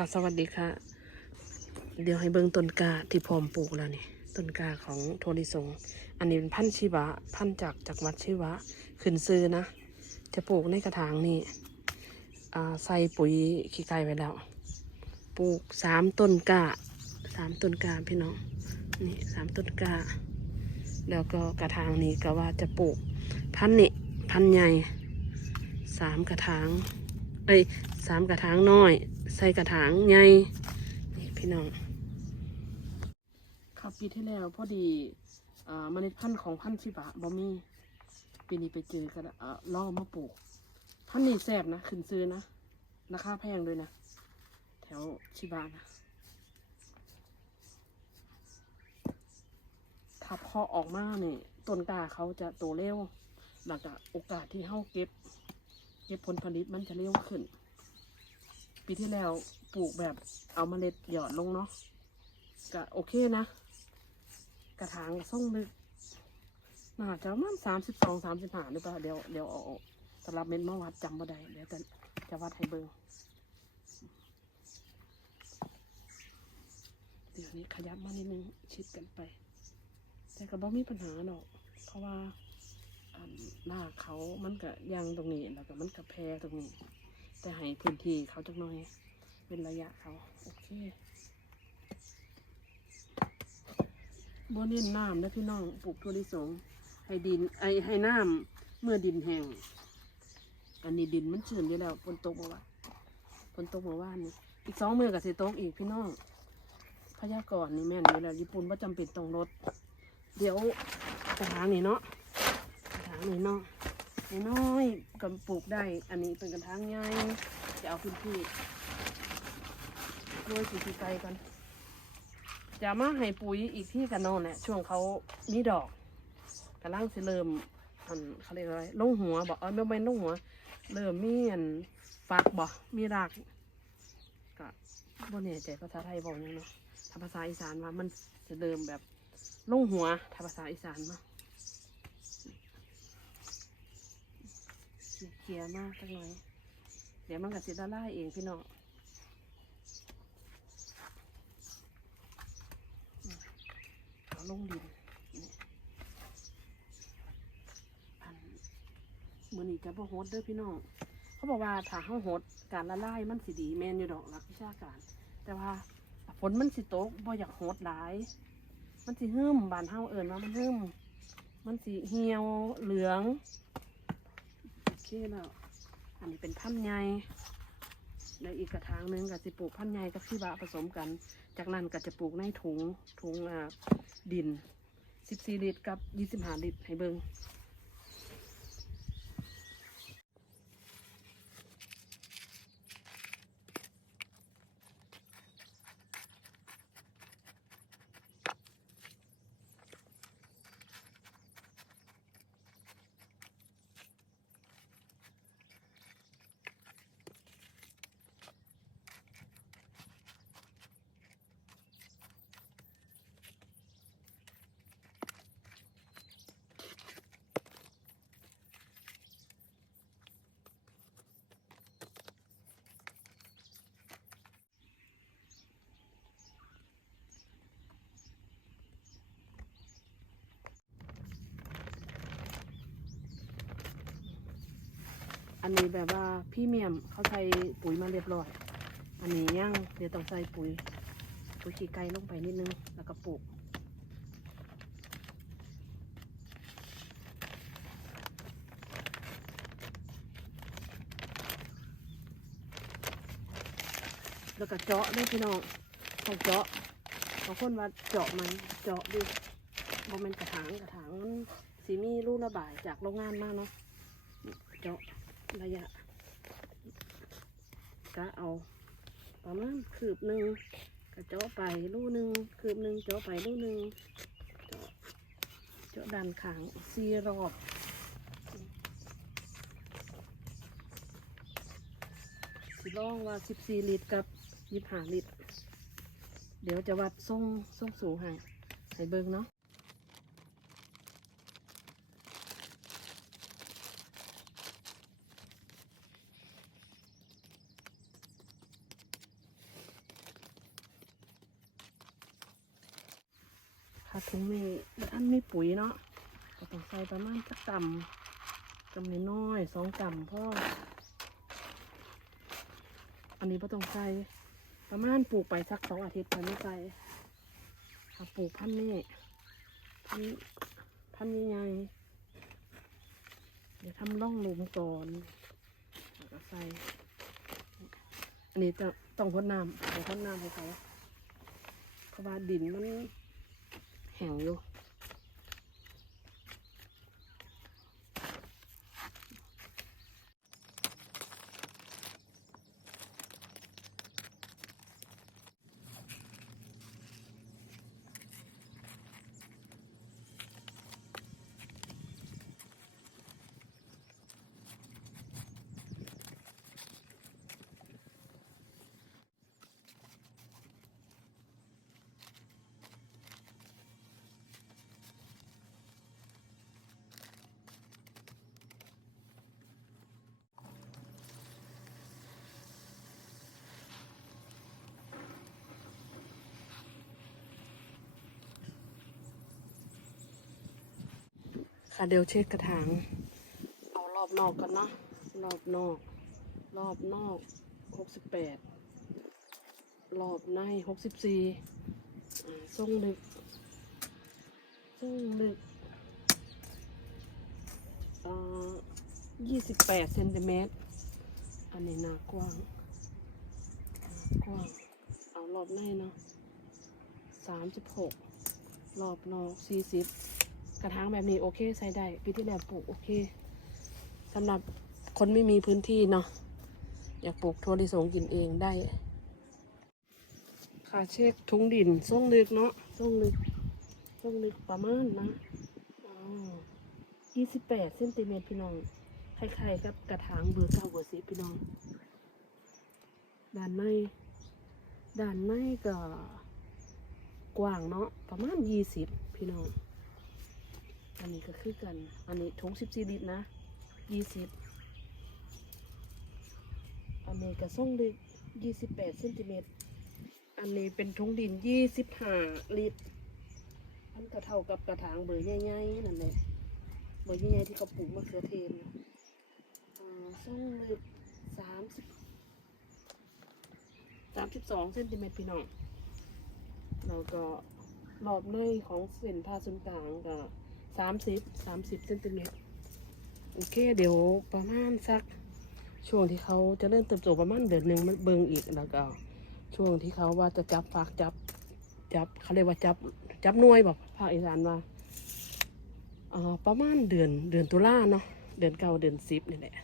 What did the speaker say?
ค่ะ สวัสดีค่ะ เดี๋ยวให้เบิ่งต้นกาที่พร้อมปลูกแล้วนี่ต้นกาของโทริสง อันนี้เป็นพันธุ์ชิบะ พันธุ์จากจากวัดชิวะ ขึ้นซื้อนะ จะปลูกในกระถางนี่ใส่ปุ๋ยขี้ไก่ไว้แล้ว ปลูกสามต้นกาสามต้นกาพี่น้อง นี่สามต้นกา แล้วก็กระถางนี้ก็ว่าจะปลูกพันธุ์นี่พันธุ์ใหญ่สามกระถาง เอ้ยสามกระถางน้อย ใส่กระถางใหญ่นี่พี่น้องครับปีที่แล้วพอดีอ่าเมล็ดพันธุ์ของพันธุ์ชิบะบอมีปีนี้ไปเจอกันอ่าล่อมาปลูกพันธุ์นี้แซ่บนะขึ้นซื้อนะราคาแพงด้วยนะ แถวชิบะนะถ้าพอออกมาเนี่ยต้นกาเขาจะโตเร็วแล้วก็โอกาสที่เฮาเก็บ เก็บผลผลิตมันจะเร็วขึ้น ปีที่แล้วปลูกแบบเอาเมล็ดหยอดลงเนาะก็โอเคนะ กระถางส่งลึกน่าจะประมาณสามสิบสองสามสิบห้าหรือเปล่าเดี๋ยวเดี๋ยวเอาสลับเม็ดมาวัดจำบ่ได้เดี๋ยวจะจะวัดให้เบิ่งเดี๋ยวนี้ขยับมานิดนึงชิดกันไป แต่ก็บ่มีปัญหาหรอก เพราะว่า หน้าเขามันก็ยังตรงนี้แล้วก็มันก็แพรตรงนี้ แต่ให้พื้นที่เขาจักหน่อย เป็นระยะเขาโอเคบ่เน้นน้ำนะพี่น้องปลูกถั่วลิสงให้ดินไอให้น้ำเมื่อดินแห้งอันนี้ดินมันชื้นอยู่แล้วฝนตกเมื่าฝนตกเมื่านี่อีกสองมือกับสิตกอีกพี่น้องพยากรณ์นี่แม่นอยู่แล้วญี่ปุ่นว่าจำเป็นต้องลดเดี๋ยวกระถางนี่เนาะ กระถางน้อยๆน้อยก็ปลูกได้ อันนี้เป็นกระถางใหญ่จะเอาพื้นที่โรยสีไกลกันจะมาให้ปุ๋ยอีกที่กันนอนเนี่ยช่วงเขามีดอกกระล่างสิเริ่มอันเขาเรียกอะไรลงหัวบอกเออไม่เป็นลงหัว เริ่มมีอันฟักบอกมีรากก็บ่แน่ใจภาษาไทยบอกยังเนาะถ้าภาษาอีสานว่ามันจะเริ่มแบบลงหัวถ้าภาษาอีสานเนาะ เคลียมากจังเลยเดี๋ยวมันก็สิละลายเองพี่น้องเอาลงดินนี่อันมือนี้จะบ่โฮดเด้อพี่น้อง เขาบอกว่าถ้าเฮาโฮดการละลายมันสิดีแมนอยู่ดอกหลักวิชาการ แต่ว่าฝนมันสิตกบ่อยากโฮดหลาย มันสิหึมบานเฮาเอิญว่ามันหึมมันสิเหี่ยวเหลือง เคแล้ว อันนี้เป็นพันธุ์ใหญ่แล้วอีกกระถางหนึงก็จะปลูกพันธุ์ใหญ่กับที่บะผสมกัน จากนั้นก็จะปลูกในถุงถุงดิน 14 ลิตรกับ 25 ลิตรให้เบิง อันนี้แบบว่าพี่เมียมเขาใส่ปุ๋ยมาเรียบร้อย อันนี้ย่างเดี๋ยวต้องใส่ปุ๋ย ปุ๋ยขี้ไก่ลงไปนิดนึง แล้วก็ปลูกแล้วก็เจาะด้วยพี่น้องต้องเจาะบางคนว่าเจาะมันเจาะดิบอมันกระถางกระถางมันสีมีรูระบายจากโรงงานมากเนาะเจาะ ระยะก็เอาประมาณคืบหนึ่งก็เจาะไปรูหนึ่งคืบหนึ่งเจาะไปรูหนึ่งเจาะเจาะด้านข้างสี่รอบสิลองว่าสิบสี่ลิตรกับยี่ห้าลิตร เดี๋ยวจะวัดส่งส่งสูงให้ให้เบิ่งเนาะ ถ้าถุงนี้อันมี ปุ๋ยเนาะก็ต้องใส่ประมาณสักกำกำน้อยๆสองกำพ่ออันนี้ก็ต้องใส่ประมาณปลูกไปสักสองอาทิตย์ไปไม่ใส่ถ้าปลูกพันธุ์นี่พันธุ์พันธุ์ใหญ่ๆเดี๋ยวทำร่องหลุมก่อนแล้วก็ใส่อันนี้จะต้องพ่นน้ำต้องพ่นน้ำให้เขาเพราะว่าดินมันแห้งอยู่ ค่ะเดี๋ยวเช็ดกระถางเอารอบนอกกันเนาะรอบนอก รอบนอกหกสิบแปดรอบในหกสิบสี่อ่าทรงลึกทรงลึกอ่ายี่สิบแปดเซนติเมตรอันนี้หนากว้างกว้างเอารอบในเนาะสามสิบหกรอบนอกสี่สิบ กระถางแบบนี้โอเคใช้ได้ปีที่แล้วปลูกโอเคสำหรับคนไม่มีพื้นที่เนาะอยากปลูกถั่วลิสงกินเองได้ ค่ะเช็คทุงดินส่งลึกเนาะส่งลึกส่งลึกประมาณนะอ๋อยี่สิบแปดเซนติเมตรพี่น้องคล้ายๆกับกระถางเบอร์เก้าเบอร์สิบพี่น้อง ด้านใน ด้านในก็กว้างเนาะประมาณยี่สิบพี่น้อง อันนี้ก็คือกัน อันนี้ถุงสิบสี่ลิตรนะยี่สิบอันนี้ก็ส่งลึกยี่สิบแปดเซนติเมตร อันนี้เป็นถุงดินยี่สิบห้าลิตร มันก็เท่ากับกระถางเบอร์ใหญ่ๆนั่นแหละเบอร์ใหญ่ๆที่เขาปลูกมะเขือเทศนะอ่าส่งลึกสามสิบสามสิบสองเซนติเมตรพี่น้อง แล้วก็รอบในของเส้นผ่าศูนย์กลางก็ สามสิบสามสิบเซนติเมตรโอเค เดี๋ยวประมาณสักช่วงที่เขาจะเริ่มเติบโตประมาณเดือนหนึ่งมันเบิงอีกแล้วก็ช่วงที่เขาว่าจะจับฝากจับ จับเขาเรียกว่าจับจับน่วยแบบภาคอีสานว่าอ่าประมาณเดือนเดือนตุลาเนาะเดือนเก้าเดือนสิบนี่แหละ